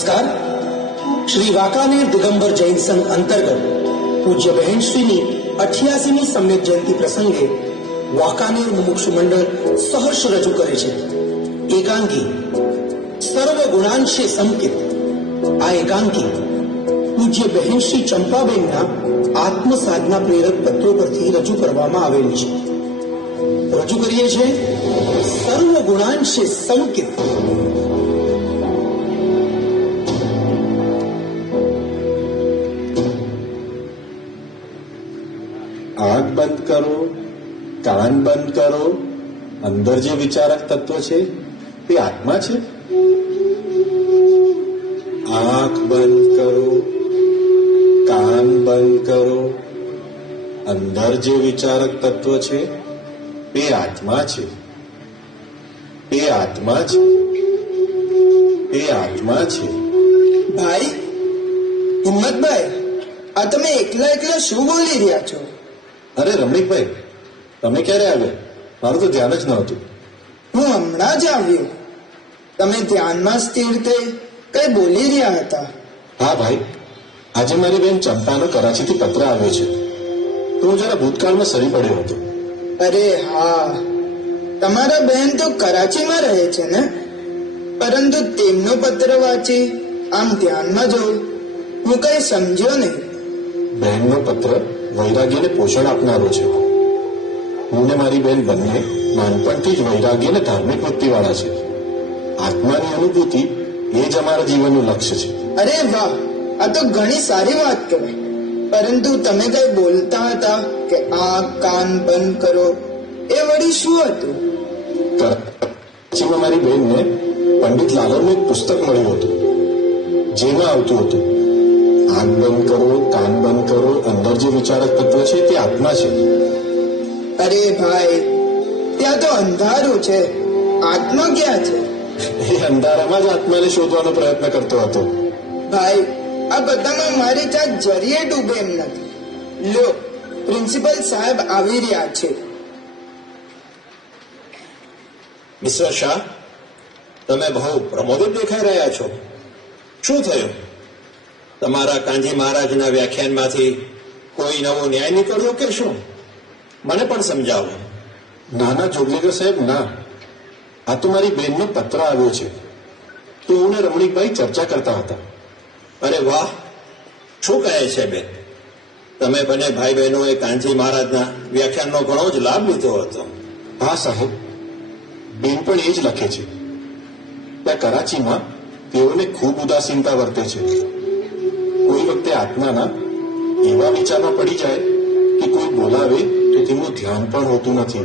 નમસ્કાર. શ્રી વાંકાનેર દિગંબર જૈન સંઘ અંતર્ગત પૂજ્ય બહેનશ્રીની 88મી સમ્યક જયંતિ પ્રસંગે વાંકાનેર મુમુક્ષુ મંડળ સહર્ષ રજૂ કરે છે એકાંકી સર્વ ગુણાંશે સંકિત. આ એકાંકી પૂજ્ય બહેનશ્રી ચંપાબેનના આત્મ સાધના પ્રેરક પત્રો પરથી રજૂ કરવામાં આવેલી છે. રજૂ કરીએ છીએ સર્વ ગુણાંશે સંકિત. આંખ બંધ કરો, કાન બંધ કરો. અંદર જે વિચારક તત્વ છે તે આત્મા છે. આંખ બંધ કરો, કાન બંધ કરો. અંદર જે વિચારક તત્વ છે તે આત્મા છે. તે આત્મા છે. તે આત્મા છે. ભાઈ હિંમતભાઈ, આ તમે એકલા એકલા શું બોલી રહ્યા છો? અરે રમણીકભાઈ, તમે ક્યારે આવ્યા? મારું તો ધ્યાન જ નહોતું. હું હમણાં જ આવ્યો. તમે ધ્યાનમાં સ્થિર થઈ કઈ બોલી રહ્યા હતા. હા ભાઈ, આજે મારી બેન ચંપાનો કરાચીથી પત્ર આવ્યો છે, તો હું જરા ભૂતકાળમાં સરી પડ્યો હતો. અરે હા, તમારા બહેન તો કરાચીમાં રહે છે ને? પરંતુ તેમનો પત્ર વાંચી આમ ધ્યાનમાં જોઉં હું કઈ સમજ્યો નહીં. બહેનનો પત્ર વૈરાગ્યને પોષણ આપનારો છે. હું ને મારી બેન બંને નાનપણથી જ વૈરાગ્ય અને ધાર્મિક વૃત્તિવાળા છે. આત્માની અનુભૂતિ એ જ અમારા જીવનનું લક્ષ્ય છે. અરે વાહ, આ તો ઘણી સારી વાત કહેવાય. પરંતુ તમે કઈ બોલતા હતા કે આંખ કાન બંધ કરો, એ વળી શું હતું? કરાચીમાં મારી બેનને પંડિત લાલનનું એક પુસ્તક મળ્યું હતું, જેમાં આવતું હતું આંખ બંધ કરો, કાન બંધ કરો. અંદર જે વિચારક તત્વ છે તે આત્મા છે. અરે ભાઈ, ત્યાં તો અંધારું છે, આત્મા ક્યાં છે? એ અંધારામાં જ આત્માને શોધવાનો પ્રયત્ન કરતો હતો. ભાઈ, આ બધામાં મારી જાત જરીએ ડૂબે એમ નથી. લો, પ્રિન્સિપલ સાહેબ આવી રહ્યા છે. મિસ્ટર શાહ, તમે બહુ પ્રમોદિત દેખાઈ રહ્યા છો. શું થયું? તમારા કાંજી મહારાજના વ્યાખ્યાનમાંથી કોઈ નવો ન્યાય નીકળ્યો કે શું? મને પણ સમજાવો. નાના જોગલીગર સાહેબ, ના. આ તો મારી બેનનો પત્ર આવ્યો છે, તો હું ને રમણીકભાઈ ચર્ચા કરતા હતા. અરે વાહ, શું કહે છે બેન? તમે બંને ભાઈ બહેનોએ કાંજી મહારાજના વ્યાખ્યાનનો ઘણો જ લાભ લીધો હતો. હા સાહેબ, બેન પણ એ જ લખે છે. ત્યાં કરાચીમાં તેઓને ખૂબ ઉદાસીનતા વર્તે છે. કોઈ વખતે આત્માના એવા વિચારમાં પડી જાય કે કોઈ બોલાવે તો તેમનું ધ્યાન પણ હોતું નથી.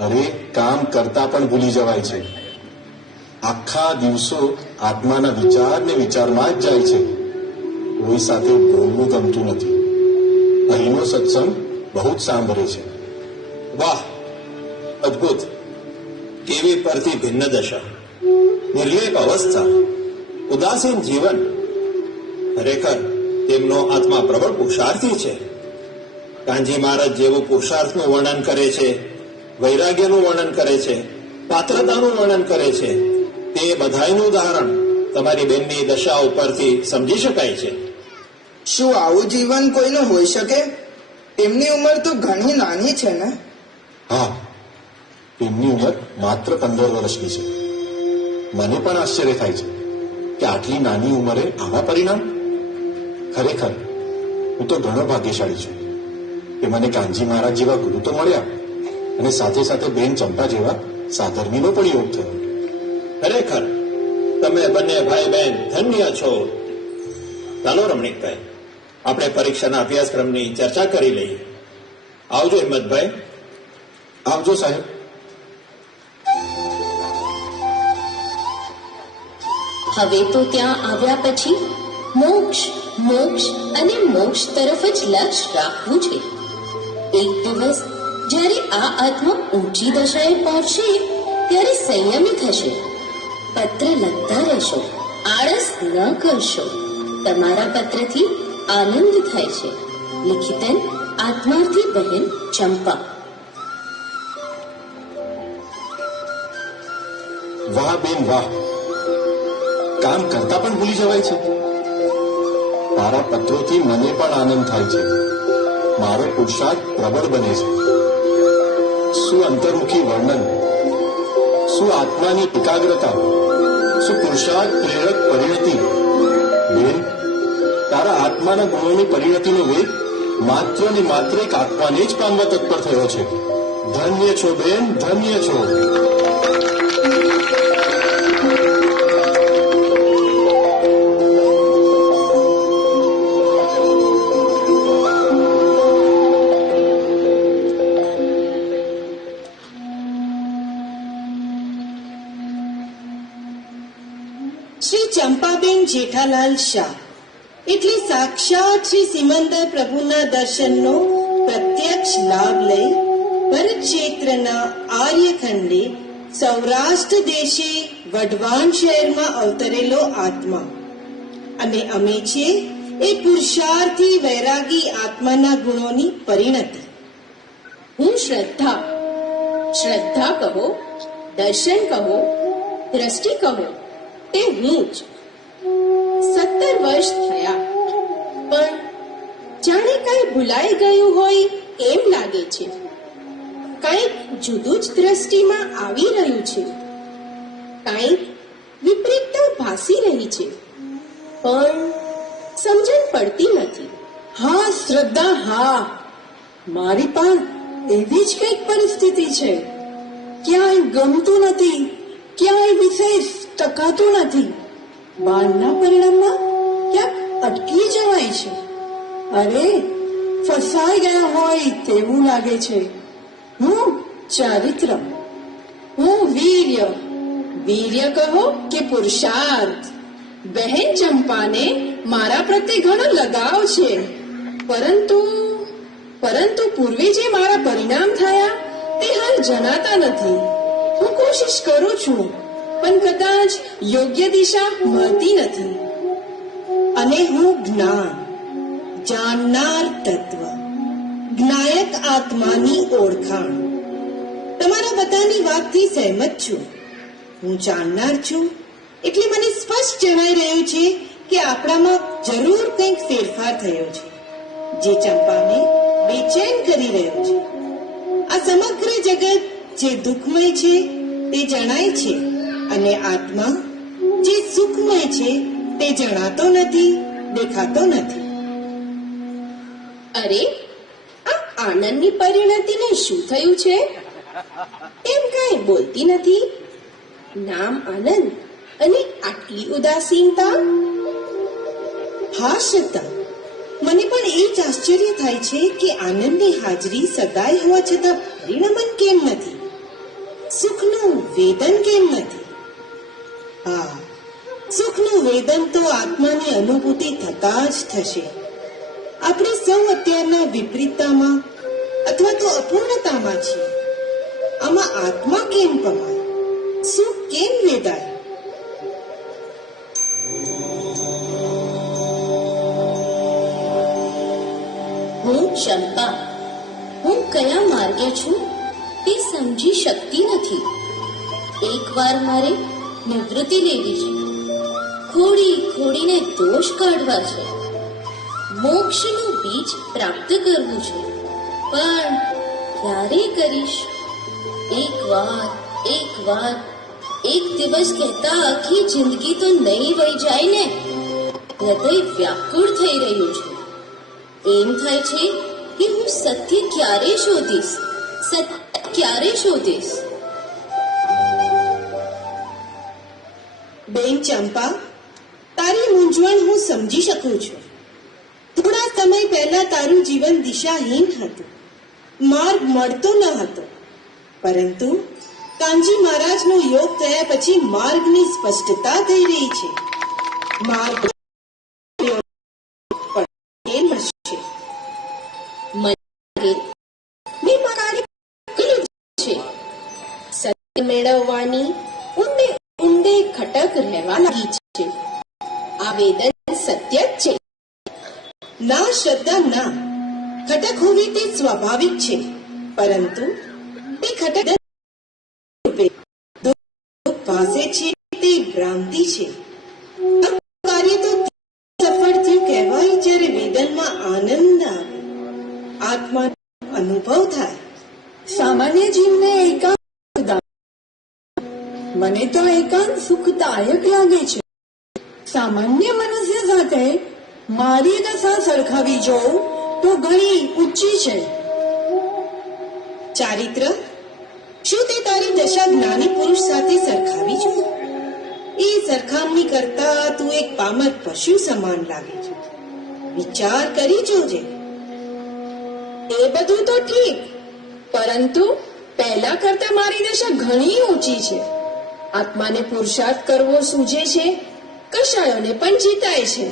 અરે, કામ કરતા પણ ભૂલી જવાય છે. આખા દિવસો આત્માના વિચાર ને વિચારમાં જ જાય છે. કોઈ સાથે બોલવું ગમતું નથી. અહીંનો સત્સંગ બહુ જ સાંભળે છે. વાહ, અદ્ભુત. કેવી પરથી ભિન્ન દશા, નિર્લેપ અવસ્થા, ઉદાસીન જીવન. ખરેખર તેમનો આત્મા પ્રબળ પુરુષાર્થી છે. કાંજી મહારાજ જેવું પુરુષાર્થનું વર્ણન કરે છે, વૈરાગ્યનું વર્ણન કરે છે, પાત્રતાનું વર્ણન કરે છે, તે બધાયનું ઉદાહરણ તમારી બેનની દશા ઉપરથી સમજી શકાય છે. શું આવું જીવન કોઈનું હોઈ શકે? તેમની ઉંમર તો ઘણી નાની છે ને? હા, તેમની ઉંમર માત્ર 15 વર્ષની છે. મને પણ આશ્ચર્ય થાય છે કે આટલી નાની ઉંમરે આવા પરિણામ. ખરેખર હું તો ઘણો ભાગ્યશાળી છું કે મને કાંજી મહારાજ જેવા ગુરુ તો મળ્યા, અને સાથે સાથે બેન ચંપા જેવા સાધર્મીનો પણ યોગ થયો. ખરેખર તમે બંને ભાઈ બહેન ધન્ય છો. ચાલો રમણીકભાઈ, આપણે પરીક્ષાના અભ્યાસક્રમની ચર્ચા કરી લઈએ. આવજો હિંમતભાઈ. આવજો સાહેબ. હવે તો ત્યાં આવ્યા પછી મોક્ષ મોક્ષ અને મોક્ષ તરફ જ લક્ષ્ય રાખવું છે. એક દિવસ જ્યારે આ આત્મા ઊંચી દશાએ પહોંચશે ત્યારે સંયમી થશે. પત્ર લખતા રહેશો, આળસ ન કરશો. તમારા પત્રથી આનંદ થાય છે. લિખિતન આત્માર્થી બહેન ચંપા. વાહ બેન વાહ, કામ કરતા પણ ભૂલી જવાય છે. તારા પત્રોથી મને પણ આનંદ થાય છે. મારો પુરુષાર્થ પ્રબળ બને છે. શું અંતર્મુખી વર્ણન, શું આત્માની એકાગ્રતા, શું પુરુષાર્થ પ્રેરક પરિણતિ. બેન, તારા આત્માના ગુણોની પરિણતિનો વેગ માત્ર ને માત્ર એક આત્માને જ પામવા તત્પર થયો છે. ધન્ય છો બેન, ધન્ય છો. શ્રી ચંપાબેન જેઠાલાલ શાહ એટલે સાક્ષાત શ્રી સિમંદર પ્રભુના દર્શનનો પ્રત્યક્ષ લાભ લઈ ભરત ક્ષેત્રના આર્યખંડે સૌરાષ્ટ્ર દેશે વઢવાણ શહેરમાં અવતરેલો આત્મા, અને અમે છીએ એ પુરુષાર્થી વૈરાગી આત્માના ગુણોની પરિણતિ. હું શ્રદ્ધા. શ્રદ્ધા કહો, દર્શન કહો, દ્રષ્ટિ કહો, તે હું જ. 17 વર્ષ થયા, પણ જાણે કઈ ભૂલાઈ ગયું હોય એમ લાગે છે. કંઈક જુદું જ દ્રષ્ટિમાં આવી રહ્યું છે, કંઈક વિપરીતતા ભાસી રહી છે, પણ સમજણ પડતી નથી. હા શ્રદ્ધા, હા, મારી પણ એવી જ કંઈક પરિસ્થિતિ છે. ક્યાંય ગમતું નથી, ક્યાંય વિશેષ ટકાતું નથી. બાળના પરિણામમાં ક્યાંક અટકી જવાય છે. અરે, ફસાઈ ગયા હોય તેવું લાગે છે. હું ચારિત્ર, હું વીર્ય. વીર્ય કહો કે પુરુષાર્થ. બહેન ચંપાને મારા પ્રત્યે ઘણો લગાવ છે, પરંતુ પૂર્વે જે મારા પરિણામ થયા તે હાલ જણાતા નથી. હું કોશિશ કરું છું, પણ કદાચ યોગ્ય દિશા મળતી નથી. અને હું જ્ઞાન, જાણનાર તત્વ, જ્ઞાયક આત્માની ઓળખાણ. તમારા બધાની વાતથી સહેમત છું. હું જાણનાર છું એટલે મને સ્પષ્ટ જણાઈ રહ્યું છે કે આપણામાં જરૂર કંઈક ફેરફાર થયો છે, જે ચંપાને બેચેન કરી રહ્યો છે. આ સમગ્ર જગત જે દુઃખમય છે તે જણાય છે, અને આત્મા જે સુખમય છે તે જણાતો નથી, દેખાતો નથી. અરે, આ આનંદની પરિણતિને શું થયું છે? એમ કઈ બોલતી નથી. નામ આનંદ અને આટલી ઉદાસીનતા. હા શ્રદ્ધા, મને પણ એ જ આશ્ચર્ય થાય છે કે આનંદની હાજરી સદાય હોવા છતાં પરિણમન કેમ નથી, સુખનું વેદન કેમ નથી. હા, સુખનું વેદન તો આત્માની અનુભૂતિ થતા જ થશે. આપણે સૌ અત્યારના વિપરીતતામાં અથવા તો અપૂર્ણતામાં છીએ. આમાં આત્મા કેમ પમાય, સુખ કેમ વેદાય? હું ચંપા, હું કયા માર્ગે છું તે સમજી શકતી નથી. એકવાર મારે નિવૃત્તિ લેવી છે, ખોડીને દોષ કાઢવા છે, મોક્ષનું બીજ પ્રાપ્ત કરવું છે, પણ ક્યારે કરીશ? એક દિવસ કહેતા આખી જિંદગી તો નહીં વહી જાય ને. હૃદય વ્યાકુળ થઈ રહ્યું છે. એમ થાય છે કે હું સત્ય ક્યારે શોધીશ. બેન ચંપા, તારી મૂંઝવણ હું સમજી શકું છું. થોડા સમય પહેલા તારું જીવન દિશાહીન હતું, માર્ગ મળતો ન હતો, પરંતુ કાનજી મહારાજનો યોગ થયા પછી માર્ગની સ્પષ્ટતા થઈ રહી છે. માર્ગ મળશે. મેં કાર્ય કર્યું છે. સત્ય મેળવવાની ઊંડે ખટક રહેવા લાગી છે. આ વેદન સત્ય જ છે. ના શ્રદ્ધા, ના. ખટક હોવી તે સ્વાભાવિક છે, પરંતુ તે ખટક રૂપે દુઃખ ભાસે છે તે ભ્રાંતિ છે. આ કાર્ય તો સફળ થયું કહેવાય જ્યારે વેદનમાં આનંદ આવે, આત્માનો અનુભવ થાય. સામાન્ય જીવને એકાંત મને તો એકાંત સુખદાયક લાગે છે. સામાન્ય મનુષ્ય સાથે મારી દશા સરખાવી જોઉં તો ઘણી ઊંચી છે. ચારિત્ર, શું તે તારી દશા જ્ઞાની પુરુષ સાથે સરખાવી છે? એ સરખામણી કરતા તું એક પામર પશુ સમાન લાગે છે. વિચાર કરી જોજે. એ બધું તો ઠીક, પરંતુ પહેલા કરતા મારી દશા ઘણી ઊંચી છે. આત્માને પુરુષાર્થ કરવો સૂઝે છે, કશાયોને પણ જીતાય છે.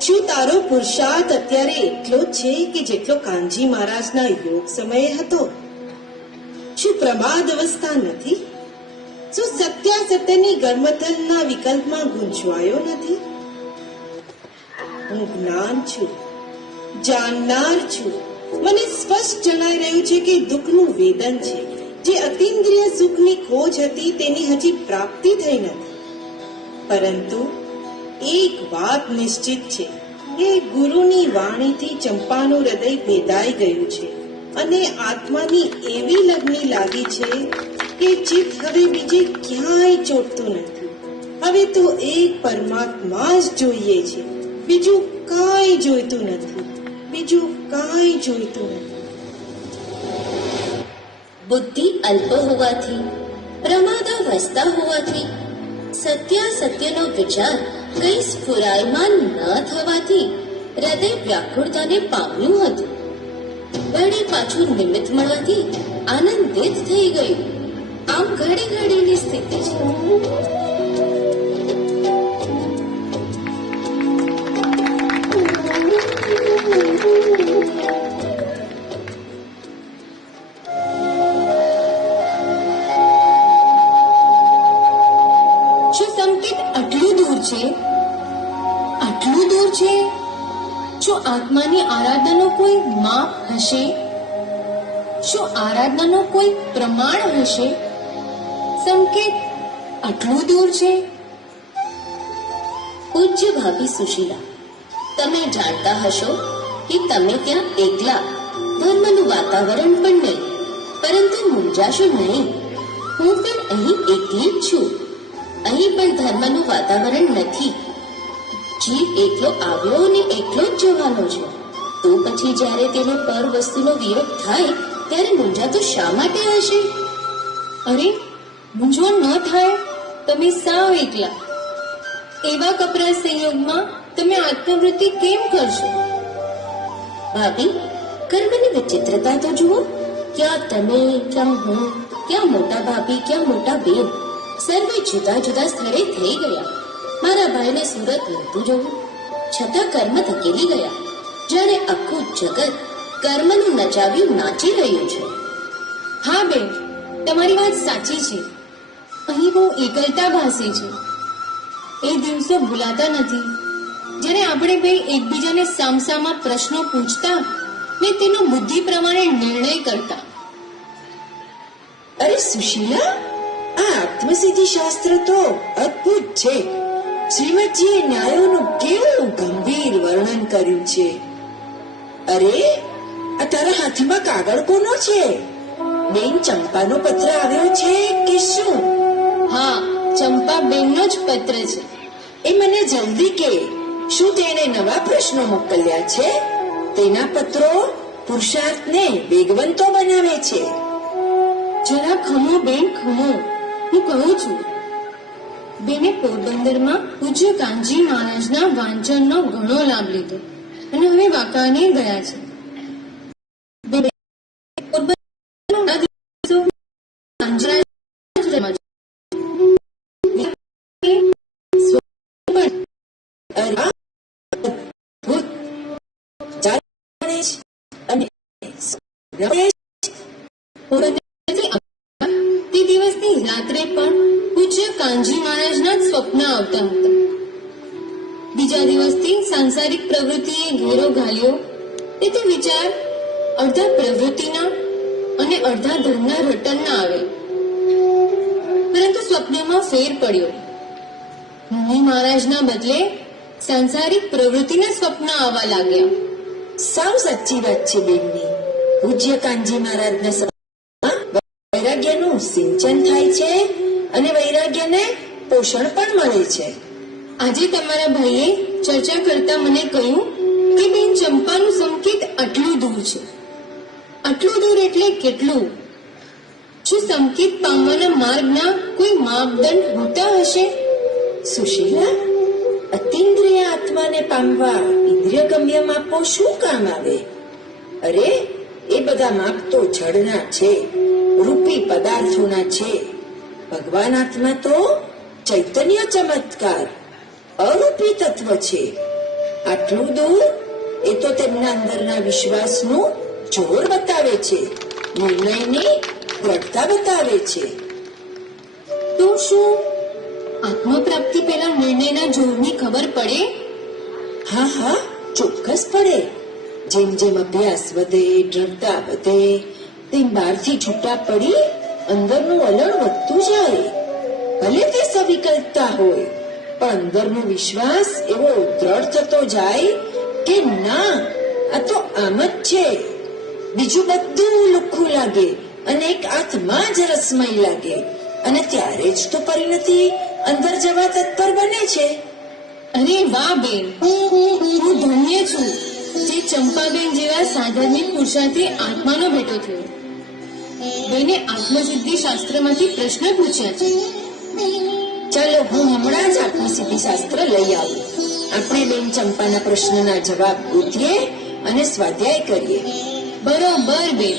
શું તારો પુરુષાર્થ અત્યારે એટલો જ છે કે જેટલો કાનજી મહારાજના યોગ સમયે હતો? શું પ્રમાદ અવસ્થા નથી? શું સત્યાસત્યની ગર્મથલના વિકલ્પમાં ગુંચવાયો નથી? હું જ્ઞાન છું, જાણનાર છું. મને સ્પષ્ટ જણાઈ રહ્યું છે કે દુઃખનું વેદન છે. જે અતિન્દ્રિય સુખની ખોજ હતી તેની હજી પ્રાપ્તિ થઈ નથી. પરંતુ એક વાત નિશ્ચિત છે કે ગુરુની વાણીથી ચંપાનું હૃદય ભેદાઈ ગયું છે અને આત્માની એવી લગ્ની લાગી છે કે ચિત્ત હવે બીજે ક્યાંય ચોટતું નથી. હવે તો એક પરમાત્મા જ જોઈએ છે, બીજું કાંઈ જોઈતું નથી, બીજું કાંઈ જોઈતું નથી. બુદ્ધિ અલ્પ હોવાથી, પ્રમાદાવસ્થા હોવાથી, સત્યાસત્યનો વિચાર કઈ સ્ફુરાયમાન ન થવાથી હૃદય વ્યાકુળતાને પામ્યું હતું. વળી પાછું નિમિત્ત મળવાથી આનંદિત થઈ ગયું. આમ ઘડી ઘડીની સ્થિતિ છે. શું સંકેત આટલું દૂર છે? આટલું દૂર છે? શું આત્માની આરાધનાનો કોઈ માપ હશે? શું આરાધનાનો કોઈ પ્રમાણ હશે? સંકેત આટલું દૂર છે? પૂજ્ય ભાભી સુશીલા, તમે જાણતા હશો કે તમે ત્યાં એકલા, ધર્મનું વાતાવરણ પણ નહીં, પરંતુ મૂંઝાશો નહીં. હું પણ અહીં એકલી જ છું. અહીં પણ ધર્મનું વાતાવરણ નથી. જીવ એકલો આવ્યો અને એકલો જ જવાનો છે. તો પછી જ્યારે તેનો પર વસ્તુનો વિયોગ થાય ત્યારે મૂંઝાતો શા માટે હશે? અરે, મૂંઝવણ ન થાય. તમે સાવ એકલા. એવા કપરા સંયોગમાં તમે આત્મવૃત્તિ કેમ કરશો? ભાભી, કર્મની વિચિત્રતા તો જુઓ. ક્યાં તમે, ક્યાં હું, ક્યાં મોટા ભાભી, ક્યાં મોટા બેન, સર્વે જુદા જુદા સ્થળે થઈ ગયા. મારા ભાઈને સુરત નહોતું જવું, છતાં કર્મ ધકેલી ગયા. જાણે આખું જગત કર્મનું નચાવ્યું નાચી રહ્યું છે. હા બેન, તમારી વાત સાચી છે. અહીં બહુ એકલતા ભાસે છે. એ દિવસો ભૂલાતા નથી જ્યારે આપણે બે એકબીજાને સામસામા પ્રશ્નો પૂછતા ને તેનો બુદ્ધિ પ્રમાણે નિર્ણય કરતા. અરે સુશીલા, આ આત્મસિદ્ધિ શાસ્ત્ર તો અદ્ભુત છે. શ્રીમદજીએ ન્યાયોનું કેવું ગંભીર વર્ણન કર્યું છે. અરે, આ તારા હાથમાં કાગળ કોનો છે? બેન ચંપાનો પત્ર આવ્યો છે કે શું? હા, ચંપા બેનનો જ પત્ર છે. એ મને જલ્દી કે, શું તેણે નવા પ્રશ્નો મોકલ્યા છે? તેના પત્રો પુરુષાર્થને વેગવંતો બનાવે છે. જરા ખમો બેન, ખમો. હું કહું છું. બેને પોરબંદરમાં પૂજ્ય કાનજી મહારાજના વાંચનનો ઘણો લાભ લીધો અને હવે વાંકાનેર ગયા છે. પોરબંદરના દિવસો કાંજરાજમાં તે દિવસની રાત્રે પણ પૂજ્ય કાનજી મહારાજના સ્વપ્ન આવતા હતા. બીજા દિવસથી સાંસારિક પ્રવૃત્તિએ ઘેરો ઘાલ્યો તેથી વિચાર અડધા પ્રવૃત્તિના અને અડધા ધનના રટનના આવે. પરંતુ સ્વપ્નમાં ફેર પડ્યો. મુનિ મહારાજના બદલે સાંસારિક પ્રવૃત્તિના સ્વપ્ન આવવા લાગ્યા. સાવ સાચી વાત છે બેનની. પૂજ્ય કાનજી મહારાજના સપનામાં વૈરાગ્યનું સિંચન થાય છે અને વૈરાગ્યને પોષણ પણ મળે છે. આજે તમારા ભાઈએ ચર્ચા કરતા મને કહ્યું કે બેન ચંપાનું સંકેત આટલું દૂર છે. આટલું દૂર એટલે કેટલું? શું સંકેત પામવાના માર્ગના કોઈ માપદંડ હોતા હશે? સુશીલા, અતિન્દ્રિય આત્માને પામવા ઇન્દ્રિય ગમ્ય માપો શું કામ આવે? અરે, એ બધા માપ તો જડના છે, રૂપી પદાર્થોના છે. ભગવાન આત્મા તો ચૈતન્ય ચમત્કાર, અરૂપી તત્વ છે. આટલું દૂર એ તો તેમના અંદરના વિશ્વાસનું જોર બતાવે છે, નિર્ણયની દ્રઢતા બતાવે છે. તો શું આત્મપ્રાપ્તિ પહેલા નિર્ણયના જોરની ખબર પડે? હા હા, ચોક્કસ પડે. જેમ જેમ અભ્યાસ વધે, દ્રઢતા વધે, તેમ બહારથી છૂટા પડી અંદરનું વલણ વધતું જાય. ભલે તે સવિકલ્પતા હોય, પણ અંદરનો વિશ્વાસ એવો દ્રઢ થતો જાય કે ના, આ તો આમ જ છે. બીજું બધું લુખ્ખું લાગે અને એક આત્મા જ રસમય લાગે, અને ત્યારે જ તો પરિણતિ અંદર જવા તત્પર બને છે. અરે વાહ બેન, હું ધન્ય છું જે ચંપાબેન જેવા સાધર્મિક પુરુષાર્થી આત્માનો ભેટો થયો. બેને આત્મસિદ્ધિ શાસ્ત્રમાંથી પ્રશ્ન પૂછ્યા છે. ચાલો, હું હમણાં જ આત્મસિદ્ધિ શાસ્ત્ર લઈ આવું. આપણે બેન ચંપાના પ્રશ્નના જવાબ ગોતીએ અને સ્વાધ્યાય કરીએ. બરોબર બેન.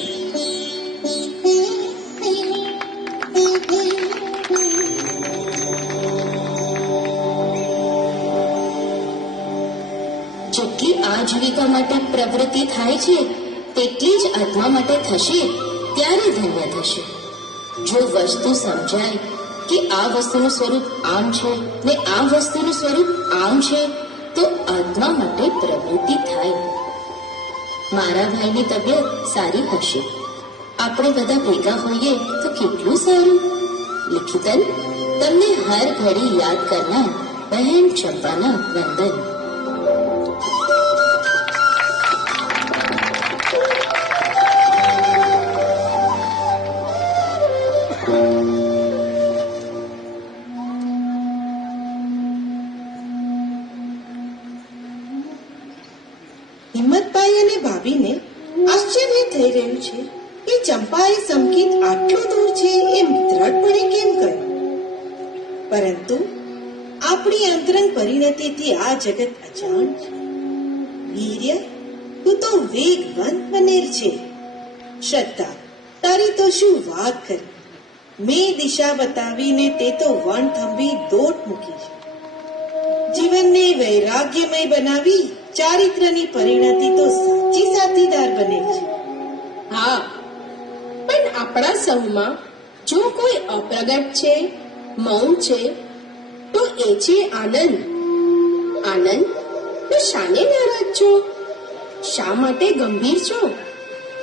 જેટલી આજીવિકા માટે પ્રવૃત્તિ થાય છે તેટલી જ આત્મા માટે થશે ત્યારે ધન્ય થશે. જો વસ્તુ સમજાય કે આ વસ્તુનું સ્વરૂપ આમ છે ને આ વસ્તુનું સ્વરૂપ આમ છે, તો આત્મા માટે પ્રવૃત્તિ થાય. મારા ભાઈની તબિયત સારી હશે, આપણે બધા ભેગા હોઈએ તો કેટલું સારું. લિખિતન, તમને હર ઘડી યાદ કરનાર બહેન ચંપાના વંદન. હિંમતભાઈ અને ભાભીને આશ્ચર્ય થઈ રહ્યું છે કે ચંપાએ સંકેત આટલું દૂર છે એમ દ્રઢપણે કેમ કહ્યું. પરંતુ આપણી અંતરંગ પરિણતિથી આ જગત અજાણ છે. વીર્ય, તું તો વેગવંત બનેર છે. શ્રદ્ધા, તારી તો શું વાત કરી. મેં દિશા બતાવીને તે તો વણ થંભી દોટ મૂકી છે. જીવનને વૈરાગ્યમય બનાવી ચારિત્રની પરિણતિ તો સાચી સાથીદાર બને છે. હા, પણ આપણા સૌમાં જો કોઈ અપ્રગટ છે, મૌન છે, તો એ છે આનંદ. આનંદ, તો શાને નારાજ છો? શા માટે ગંભીર છો?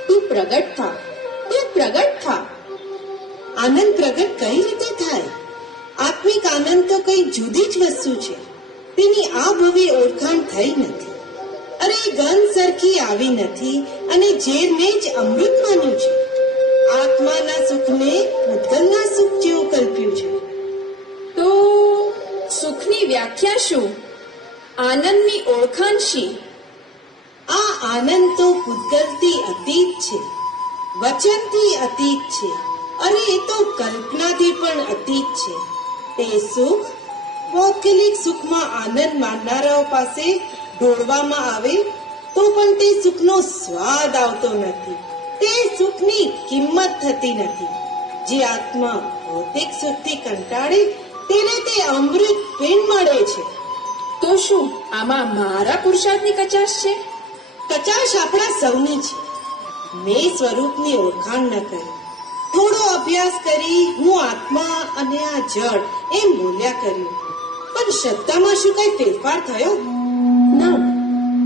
તું પ્રગટ થા, તું પ્રગટ થા. આનંદ પ્રગટ કઈ રીતે થાય? આત્મિક આનંદ તો કઈ જુદી જ વસ્તુ છે. તેની આ ભવી ઓળખાણ થઈ નથી. અરે, ગંધ સરખી આવી નથી અને ઝેરને જ અમૃત માન્યું છે. આત્માના સુખને પૂતગલના સુખ જેવું કલ્પ્યું છે. તો સુખની વ્યાખ્યા શું? આનંદની ઓળખાણ શી? આ આનંદ તો પૂતગલથી અતીત છે, વચનથી અતીત છે, અને એ તો કલ્પનાથી પણ અતીત છે. તે સુખ ભૌગોલિક સુખમાં આનંદ માનનારાઓ પાસે ઢોળવામાં આવે તો પણ તે સુખનો સ્વાદ આવતો નથી. તે સુખની કિંમત થતી નથી. જે આત્મા ભૌતિક સુખથી કંટાળે તેને તે અમૃત પિંડ મળે છે. તો શું આમાં મારા પુરુષાર્થની કચાશ છે? કચાશ આપણા સૌની છે. મેં સ્વરૂપની ઓળખાણ ન કરી, થોડો અભ્યાસ કરી હું આત્મા અને આ જળ એમ બોલ્યા કર્યું. પણ શ્રદ્ધામાં શું કઈ ફેરફાર થયો? ના,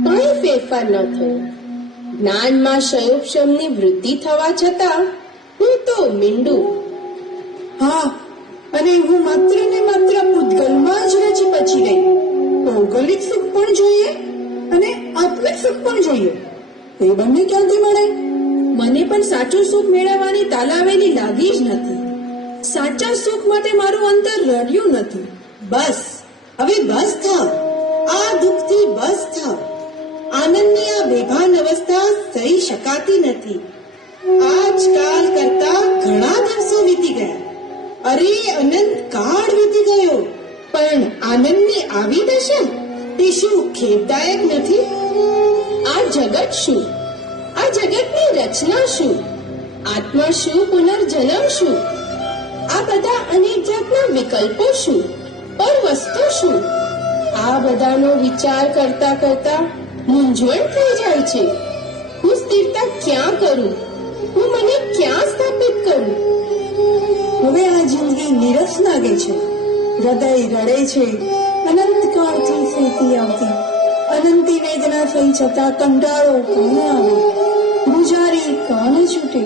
કોઈ ફેરફાર ન થયો. જ્ઞાનમાં શયોપશમની વૃદ્ધિ થવા છતાં હું તો મીંડું. હા, અને હું માત્ર ને માત્ર પૂતગલમાં જ રચી પછી રહી. ભૌગોલિક સુખ પણ જોઈએ અને આત્મિક સુખ પણ જોઈએ. એ બંને ક્યાંથી મળે? મને પણ સાચું સુખ મેળવવાની તાલાવેલી લાગી જ નથી. સાચા સુખ માટે મારું અંતર રડ્યું નથી. બસ, હવે બસ થાવ. આ દુઃખથી બસ થાવ. આનંદની આ બેભાન અવસ્થા સહી શકાતી નથી. આજકાલ કરતા ઘણા દિવસો વીતી ગયા. અરે, અનંત કાળ વીતી ગયો. પણ આનંદની આવી દશા, તે શું ખેદદાયક નથી? આ જગત શું, આ જગતની રચના શું, આત્મા શું, પુનર્જન્મ શું, આ બધા અનેક જાતના વિકલ્પો શું, પર વસ્તુ શું, આ બધાનો વિચાર કરતા કરતા મૂંઝવણ થઈ જાય છે. હું સ્થિરતા ક્યાં કરું? હું મને ક્યાં સ્થાપિત કરું? હવે આ જિંદગી નીરસ લાગે છે. હૃદય રડે છે. અનંત કાળથી ફેંકી આવતી અનંતી વેદના થઈ છતાં કંટાળો કોણ આવે? ગુજારી કાન છૂટે,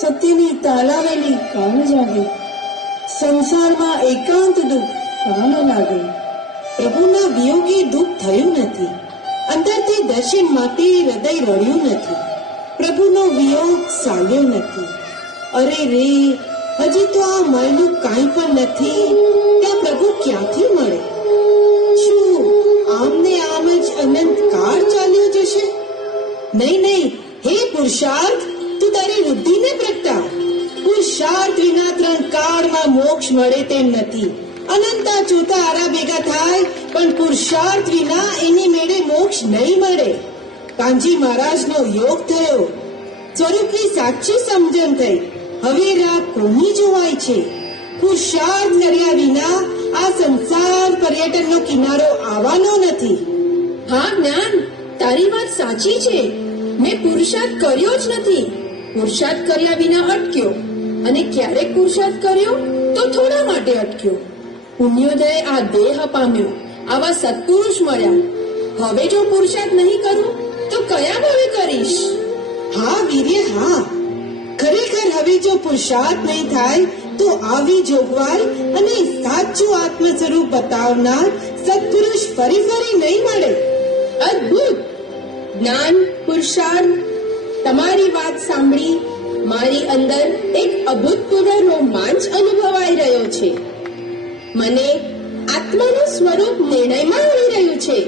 સત્યની તાલાવેલી કાન જાગે, સંસારમાં એકાંત દુઃખ કાન લાગે. પ્રભુના વિયોગે દુઃખ થયું નથી. અંદરથી દર્શન માટે હૃદય રડ્યું નથી. પ્રભુનો વિયોગ સાલ્યો નથી. અરે રે, હજી તો આ મળેલું કાંઈ પણ નથી. ત્યાં પ્રભુ ક્યાંથી મળે? શું આમને આમ જ અનંત કાળ ચાલ્યો જશે? નહીં નહીં, હે પુરુષાર્થ, તું તારી બુદ્ધિને પ્રગટા. પુરુષાર્થ વિના 3 કાળમાં મોક્ષ મળે તેમ નથી. અનંતા ચોથા આરા ભેગા થાય પણ પુરુષાર્થ વિના એની મેળે મોક્ષ નહીં મળે. કાનજી મહારાજનો યોગ થયો. સ્વરૂપની સાચી સમજણ થઈ. હવે રાહ કોની જોવાય છે? પુરુષાર્થ કર્યા વિના આ સંસાર પર્યટનનો કિનારો આવવાનો નથી. હા જ્ઞાન, તારી વાત સાચી છે. મેં પુરુષાર્થ કર્યો જ નથી. પુરુષાર્થ કર્યા વિના અટક્યો, અને ક્યારેક પુરુષાર્થ કર્યો તો થોડા માટે અટક્યો. પુણ્યોદય આ દેહ પામ્યો, આવા સત્પુરુષ મળ્યા. હવે જો પુરુષાર્થ નહીં કરું તો કયા ભાવે કરીશ? હા વીર્ય, હા. ખરેખર હવે જો પુરુષાર્થ નહીં થાય તો આવી જોગવાઈ અને સાચું આત્મ સ્વરૂપ બતાવનાર સત્પુરુષ ફરી ફરી નહીં મળે. અદ્ભુત! જ્ઞાન, પુરુષાર્થ, તમારી વાત સાંભળી મારી અંદર એક અભૂતપૂર્વ રોમાંચ અનુભવાઈ રહ્યો છે. મને આત્માનું સ્વરૂપ નિર્ણયમાં આવી રહ્યું છે.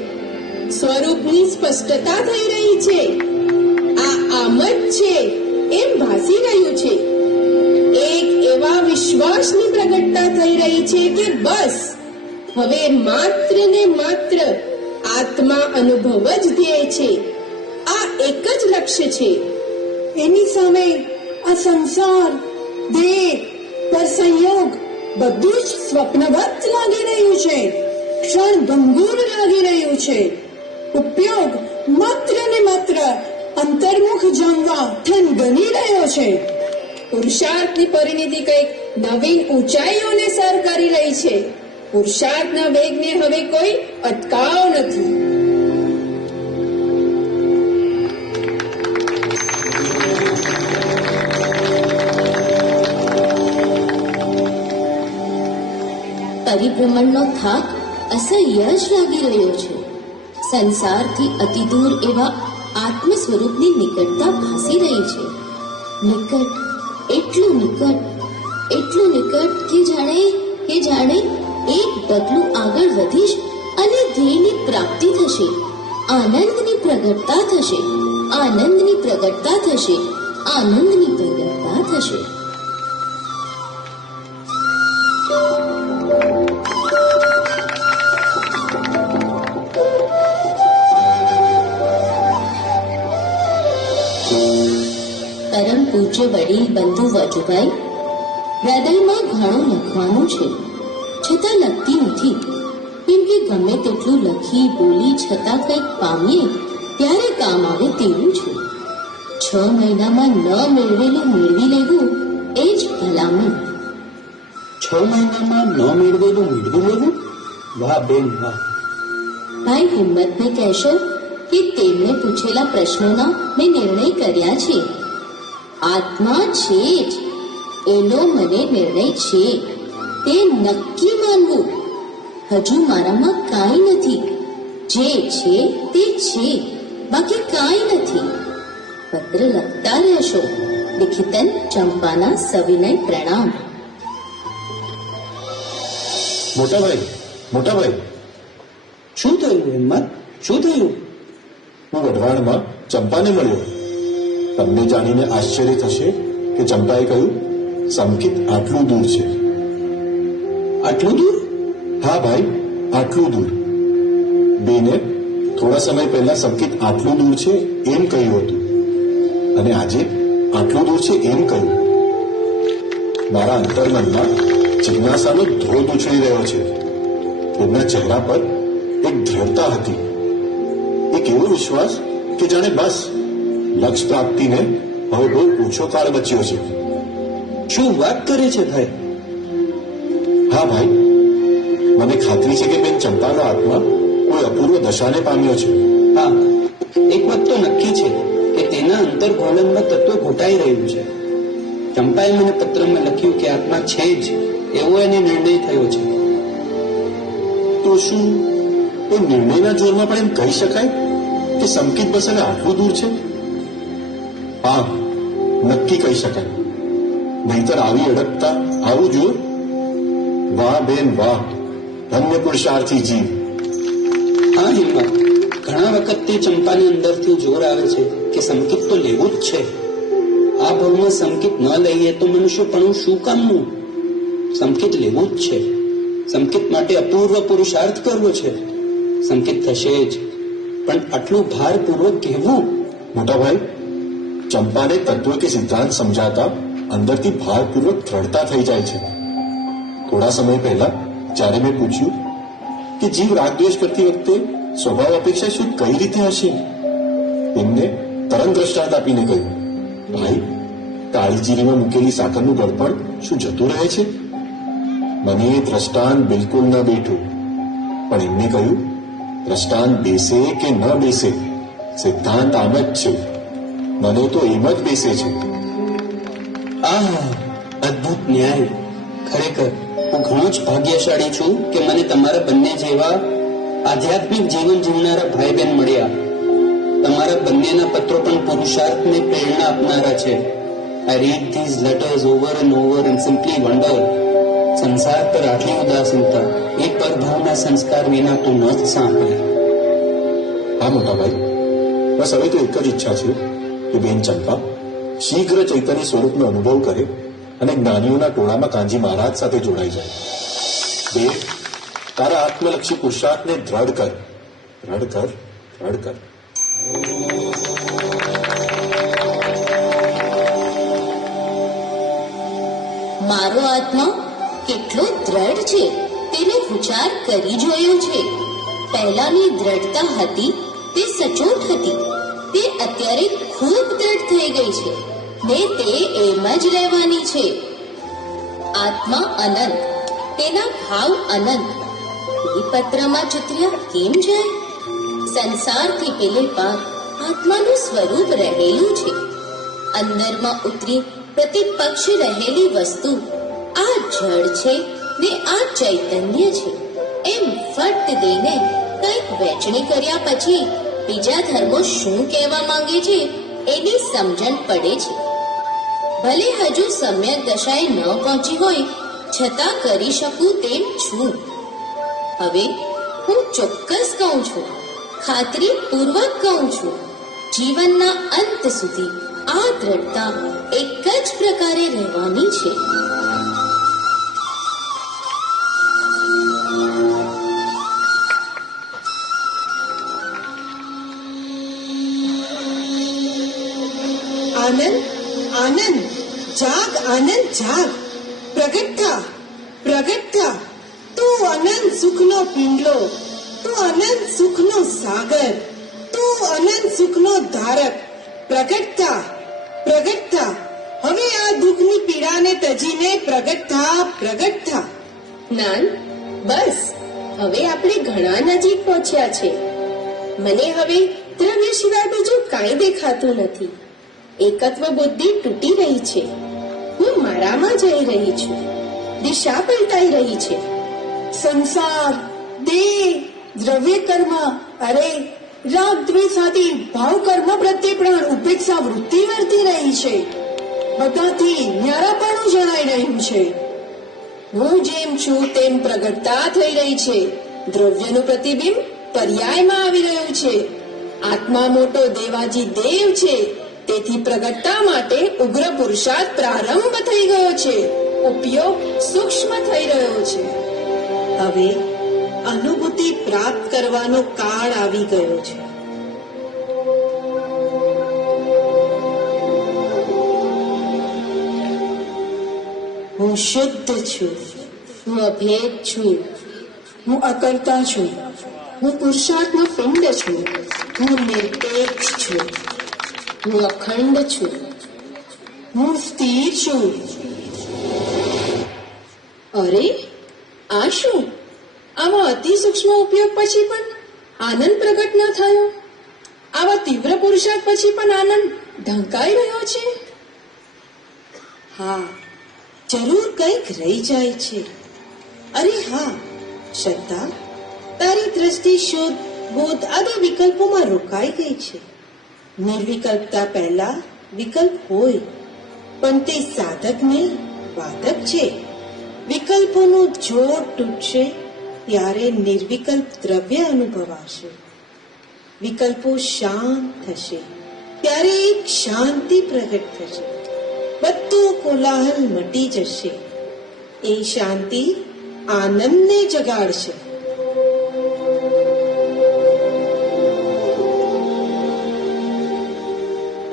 સ્વરૂપની સ્પષ્ટતા થઈ રહી છે. આ આમ જ છે એમ ભાસી રહ્યું છે. એક એવા વિશ્વાસની પ્રગટતા થઈ રહી છે કે બસ હવે માત્ર ને માત્ર આત્મા અનુભવ જ ધ્યેય છે. આ એક જ લક્ષ્ય છે. એની સામે આ સંસાર, દેહ, પર સંયોગ બધું જ સ્વપ્નવત લાગી રહ્યું છે. ક્ષણ ભંગુર લાગી રહ્યું છે. ઉપયોગ માત્ર ને માત્ર અંતર્મુખ જાણવા ગણી રહ્યો છે. પુરુષાર્થની પરિણતિ કંઈક નવીન ઊંચાઈઓને સર કરી રહી છે. પુરુષાર્થના વેગને હવે કોઈ અટકાવ નથી. પરિભ્રમણનો થાક અસહ્ય જ લાગી રહ્યો છે. સંસારથી અતિ દૂર એવા આત્મ સ્વરૂપની નિકટતા ભાસી રહી છે. નિકટ, એટલું નિકટ કે જાણે એક ડગલું આગળ વધીશ અને ધ્યેયની પ્રાપ્તિ થશે. આનંદની પ્રગટતા થશે. આનંદની પ્રગટતા થશે. આનંદની પ્રગટતા થશે. પરમ પૂજ્ય વડીલ બંધુ વાજુભાઈ, હૃદયમાં ઘણું લખવાનું છે, છતાં લખતી નથી. કેમ કે ગમે તેટલું લખી બોલી છતાં કંઈક પામીએ ત્યારે કામ આવે તેવું છે. 6 મહિનામાં ન મેળવેલું મેળવી લેવું એ જ ભલામણ. 6 મહિનામાં ન મેળવેલું મેળવી લેવું? વાહ બેન વાહ. ભાઈ હિંમતને કહેશો કે તેમને પૂછેલા પ્રશ્નોના મેં નિર્ણય કર્યા છે. આત્મા છે જ એનો મને નિર્ણય છે તે નક્કી માનવું. હજુ મારામાં કાંઈ નથી. જે છે તે છે, બાકી કાંઈ નથી. પત્ર લખતા રહેશો. લિખિતન ચંપાના સવિનય પ્રણામ. મોટાભાઈ, શું થયું હિંમત? શું થયું? હું વઢવાણમાં ચંપાને મળ્યો. તમને જાણીને આશ્ચર્ય થશે કે ચંપાએ કહ્યું, સંકિત આટલું દૂર છે. આટલું દૂર? હા ભાઈ, આટલું દૂર. બેને થોડા સમય પહેલા સંકિત આટલું દૂર છે એમ કહ્યું હતું, અને આજે આટલું દૂર છે એમ કહ્યું. મારા અંતર્મનમાં જિજ્ઞાસાનો ધોધ ઉછળી રહ્યો છે. તેમના ચહેરા પર એક દ્રઢતા હતી, એક એવો વિશ્વાસ કે જાણે બસ લક્ષ્ય પ્રાપ્તિને હવે બહુ ઓછો કાળ બચ્યો છે. શું વાત કરે છે ભાઈ? હા ભાઈ, મને ખાતરી છે કે બેન ચંપાનો આત્મા કોઈ અપૂર્વ દશાને પામ્યો છે. હા, એક વાત તો નક્કી છે કે તેના અંતર્ભાવનમાં તત્વ ઘૂંટાઈ રહ્યું છે. ચંપાએ મને પત્રમાં લખ્યું કે આત્મા છે જ એવો એને નિર્ણય થયો છે. તો શું એ નિર્ણયના જોરમાં પણ એમ કહી શકાય કે સંકિત બસ અને આટલું દૂર છે? હા, નક્કી કહી શકાય. નહીતર આવી અડકતા આવું જોર? વાહ બેન વાહ, ધન્ય પુરુષાર્થી જીવ. હા હિંમત, ઘણા વખત તે ચંપાની અંદરથી જોર આવે છે કે સંકિત તો લેવું જ છે. આ ભાવમાં સંકિત ન લઈએ તો મનુષ્યપણું શું કામનું? સંકિત લેવું જ છે. સંકિત માટે અપૂર્વ પુરુષાર્થ કરવો છે. સંકિત થશે જ, પણ આટલું ભારપૂર્વક કહેવું? મોટાભાઈ, ચંપાને તત્વ કે સિદ્ધાંત સમજાતા અંદરથી ભારપૂર્વક દ્રઢતા થઈ જાય છે. થોડા સમય પહેલા જ્યારે મેં પૂછ્યું કે જીવ રાગદ્વેષ કરતી વખતે સ્વભાવ અપેક્ષા શું કઈ રીતે હશે, તેમને તરંગ દ્રષ્ટાંત આપીને કહ્યું, ભાઈ, કાળી જીરીમાં મૂકેલી સાકરનું ગળપણ શું જતું રહે છે? મને એ દ્રષ્ટાંત બિલકુલ ન બેઠું, પણ એમને કહ્યું, દ્રષ્ટાંત બેસે કે ન બેસે, સિદ્ધાંત આમ જ છે. મને તો એમ જ બેસે છે. આહ, અદ્ભુત ન્યાય. ખરેખર હું ઘણો જ ભાગ્યશાળી છું કે મને તમારા બંને જેવા આધ્યાત્મિક જીવન જીવનારા ભાઈ બહેન મળ્યા. તમારા બંનેના પત્રો પણ પુરુષાર્થને પ્રેરણા આપનારા છે. I read these letters over and over and simply wonder, સંસાર પર આટલી ઉદાસીનતા એ પરભાવના સંસ્કાર વિના તો ન જ સાંભળે. હા મોટાભાઈ, બસ હવે તો એક જ ઈચ્છા છે કે બેન ચંપા શીઘ્ર ચૈતન્ય સ્વરૂપનો અનુભવ કરે અને જ્ઞાનીઓના ટોળામાં કાંજી મહારાજ સાથે જોડાઈ જાય. બે, તારા આત્મલક્ષી પુરુષાર્થને દ્રઢ કર, દ્રઢ કર, દ્રઢ કર. મારો આત્મા કેટલો દ્રઢ છે તેનો વિચાર કરી જોયો છે. પહેલાની દ્રઢતા હતી તે સચોટ હતી, તે અત્યારે ખૂબ દ્રઢ થઈ ગઈ છે ને તે એમ જ રહેવાની છે. આત્મા અનંત, તેના ભાવ અનંત. એ પત્રમાં ચિત્ર્યા કેમ જાય? સંસારથી પેલે પાર આત્માનું સ્વરૂપ રહેલું છે. અંદરમાં ઉતરી પ્રતિપક્ષ રહેલી વસ્તુ આ જળ છે ને આ ચૈતન્ય છે એમ ફટ દઈને કંઈક વહેંચણી કર્યા પછી બીજા ધર્મો શું કહેવા માંગે છે એની સમજણ પડે છે. ભલે હજુ સમ્યક દશાએ ન પહોંચી હોય છતાં કરી શકું તેમ છું. હવે હું ચોક્કસ કહું છું, ખાતરી પૂર્વક કહું છું, જીવનના અંત સુધી આ દ્રઢતા એક જ પ્રકારે રહેવાની છે. આનંદ, આનંદ, જાગ આનંદ, જાગ. પ્રગટ થા, પ્રગટ થા. તું અનંત સુખનો પિંડલો, તું અનંત સુખનો સાગર, તું અનંત સુખનો ધારક. પ્રગટ થા, પ્રગટ થા. હવે આ દુઃખની પીડાને તજીને પ્રગટ થા, પ્રગટ થા. નાન, બસ હવે આપણે ઘણા નજીક પહોંચ્યા છે. મને હવે દ્રવ્ય સિવાય બીજું કાંઈ દેખાતું નથી. એકત્વ બુદ્ધિ તૂટી રહી છે. હું મારામાં જઈ રહી છું. દિશા પલટાઈ રહી છે. સંસાર, દે દ્રવ્ય કર્મ, અરે રાગ દ્વેષાથી ભાવ કર્મ પ્રત્યે પણ ઉપેક્ષા વૃત્તિ વર્તી રહી છે. બધાથી ન્યારાપણું જણાઈ રહ્યું છે. હું જેમ છું તેમ પ્રગટતા થઈ રહી છે. દ્રવ્યનું પ્રતિબિંબ પર્યાયમાં આવી રહ્યું છે. આત્મા મોટો દેવાજી દેવ છે, તેથી પ્રગટતા માટે ઉગ્ર પુરુષાર્થ પ્રારંભ થઈ ગયો છે. ઉપયોગ સૂક્ષ્મ થઈ રહ્યો છે. હવે અનુભૂતિ પ્રાપ્ત કરવાનો કાળ આવી ગયો છે. હું શુદ્ધ છું. હું અભેદ છું. હું અકર્તા છું. હું પુરુષાર્થનો પિંડ છું. હું નિરપેક્ષ છું. હું અખંડ છું. હું સ્થિર છું. અરે આ શું? આવા અતિ સૂક્ષ્મ ઉપયોગ પછી પણ આનંદ પ્રગટ ન થયો? આવા તીવ્ર પુરુષાર્થ પછી પણ આનંદ ઢંકાઈ રહ્યો છે? હા, જરૂર કંઈક રહી જાય છે. અરે હા શ્રદ્ધા, તારી દ્રષ્ટિ શુદ્ધ બોધ આદિ વિકલ્પોમાં રોકાઈ ગઈ છે. નિર્વિકલ્પતા પહેલા વિકલ્પ હોય, પણ તે સાધક નહીં, વાદક છે. વિકલ્પોનું જોર તૂટશે ત્યારે નિર્વિકલ્પ દ્રવ્ય અનુભવાશે. વિકલ્પો શાંત થશે ત્યારે એક શાંતિ પ્રગટ થશે. બધું કોલાહલ મટી જશે. એ શાંતિ આનંદને જગાડશે.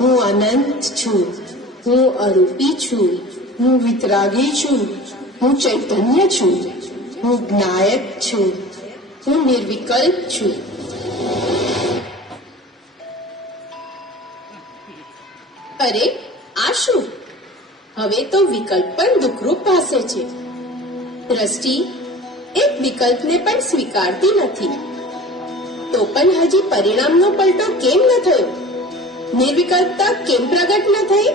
હું અનંત છું. હું અરૂપી છું. હું વિતરાગી છું. હું ચૈતન્ય છું. હું જ્ઞાયક છું. હું નિર્વિકલ્પ છું. અરે આ શું? હવે તો વિકલ્પ પણ દુઃખરૂપ પાસે છે. દ્રષ્ટિ એક વિકલ્પને પણ સ્વીકારતી નથી. તો પણ હજી પરિણામનો પલટો કેમ ન થયો? નિર્વિકલ્પતા કેમ પ્રગટ ન થઈ?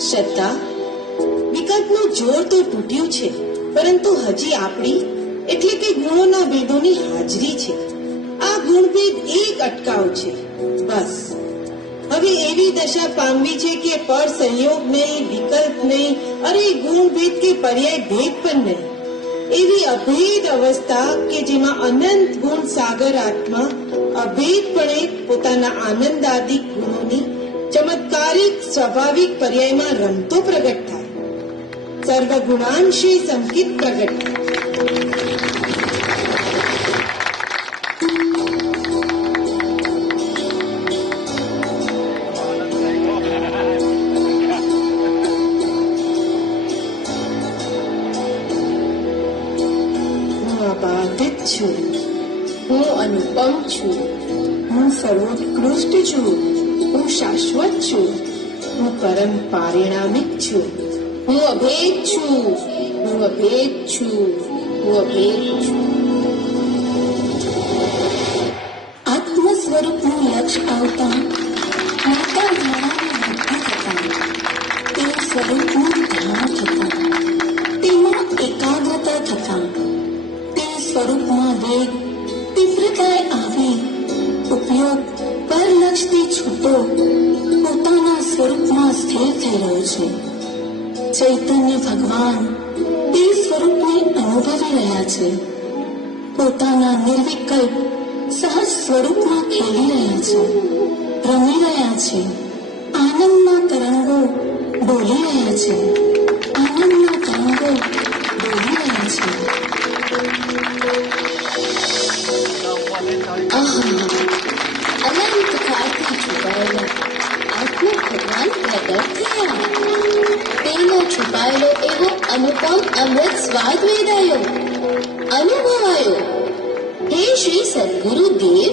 શ્રદ્ધા, વિકલ્પનું જોર તો તૂટ્યું છે, પરંતુ હજી આપણી એટલે કે ગુણોના ભેદોની હાજરી છે. આ ગુણભેદ એક અટકાવ છે, બસ. હવે એવી દશા પામવી છે કે પર સંયોગ નહીં, વિકલ્પ નહીં, અરે ગુણભેદ કે પર્યાય ભેદ પણ નહીં. એવી અભેદ અવસ્થા કે જેમાં અનંત ગુણ સાગર આત્મા અભેદપણે પોતાના આનંદાદિક ગુણોની ચમત્કારિક સ્વાભાવિક પર્યાયમાં રમતો પ્રગટ થાય. સર્વગુણાંશી સંકિત પ્રગટ થાય. બાધિત છું. હું અનુપમ છું. હું સર્વોત્કૃષ્ટ છું. હું શાશ્વત છું. હું પરમ પારિણામિક છું. હું અભેદ છું. હું અભેદ છું. હું અભેદ છું. આત્મ સ્વરૂપનું લક્ષ્ય આવતા મોટા ધારાની વૃદ્ધિ થતા તે સ્વરૂપનું ધ્યાન થતા તેમાં એકાગ્રતા થતા તે સ્વરૂપમાં વેગ તીવ્રતાએ આવી ઉપયોગ પર લક્ષથી છૂટો પોતાના સ્વરૂપમાં સ્થિર થઈ રહ્યો છે. ચૈતન્ય ભગવાન તે સ્વરૂપને અનુભવી રહ્યા છે. પોતાના નિર્વિકલ્પ સહજ સ્વરૂપમાં ખેલી રહ્યા છે, રમી રહ્યા છે. આનંદના તરંગો ડોલી રહ્યા છે. આનંદના તરંગો ડોલી રહ્યા છે. અનંત કાળથી છુપાયેલા આત્મ ભગવાન પ્રગટ થયા. તેનો છુપાયેલો એવો અનુપમ અમૃત સ્વાદ વેદાયો, અનુભવાયો. હે શ્રી સદગુરુ દેવ,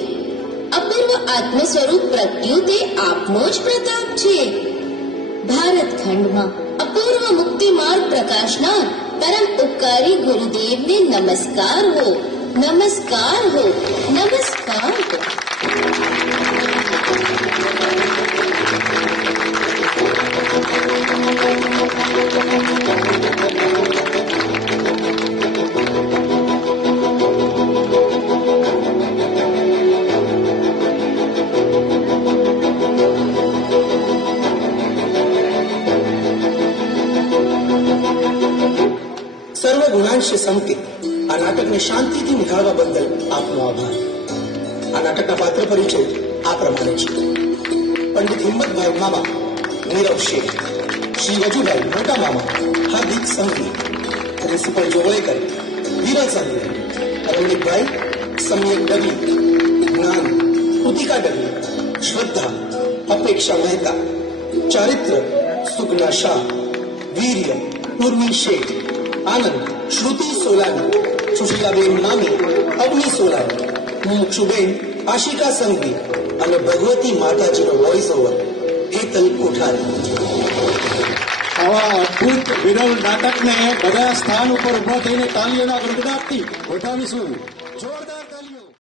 અપૂર્વ આત્મ સ્વરૂપ પ્રગટ્યું તે આપનો જ પ્રતાપ છે. ભારત ખંડમાં અપૂર્વ મુક્તિ માર્ગ પ્રકાશનાર પરમ ઉપકારી ગુરુદેવને નમસ્કાર હો, નમસ્કાર હો, નમસ્કાર હો. સર્વ ગુણાંશ સંકેત આ નાટકને શાંતિથી નિહાળવા બદલ આપનો આભાર. આ નાટકના પાત્ર પરિચય આ પ્રમાણે છે. પંડિત હિંમતભાઈ મામા નીરવ શેઠ, શ્રી વજુભાઈ મોટા મામા હાર્દિક સંઘવી, પ્રિન્સિપલ જોગળેકર વિરલ સંઘવી, રમણીકભાઈ સમ્યક ડબી, જ્ઞાન કૃતિકા ડબી, શ્રદ્ધા અપેક્ષા મહેતા, ચારિત્ર સુગના શાહ, વીર્ય ઉર્મી શેઠ, આનંદ શ્રુતિ સોલાની, સુશીલાબેન નામી અગ્નિ સોલાની, મુક્ષુબેન આશિકા સંઘવી અને ભગવતી માતાજીનો વોઇસ ઓવર હેતલ કોઠારી. આવા અદ્ભુત વિરલ નાટકને બધા સ્થાન ઉપર ઉભા થઈને તાલીઓના ગડગડાટથી ગોઠવીશું. જોરદાર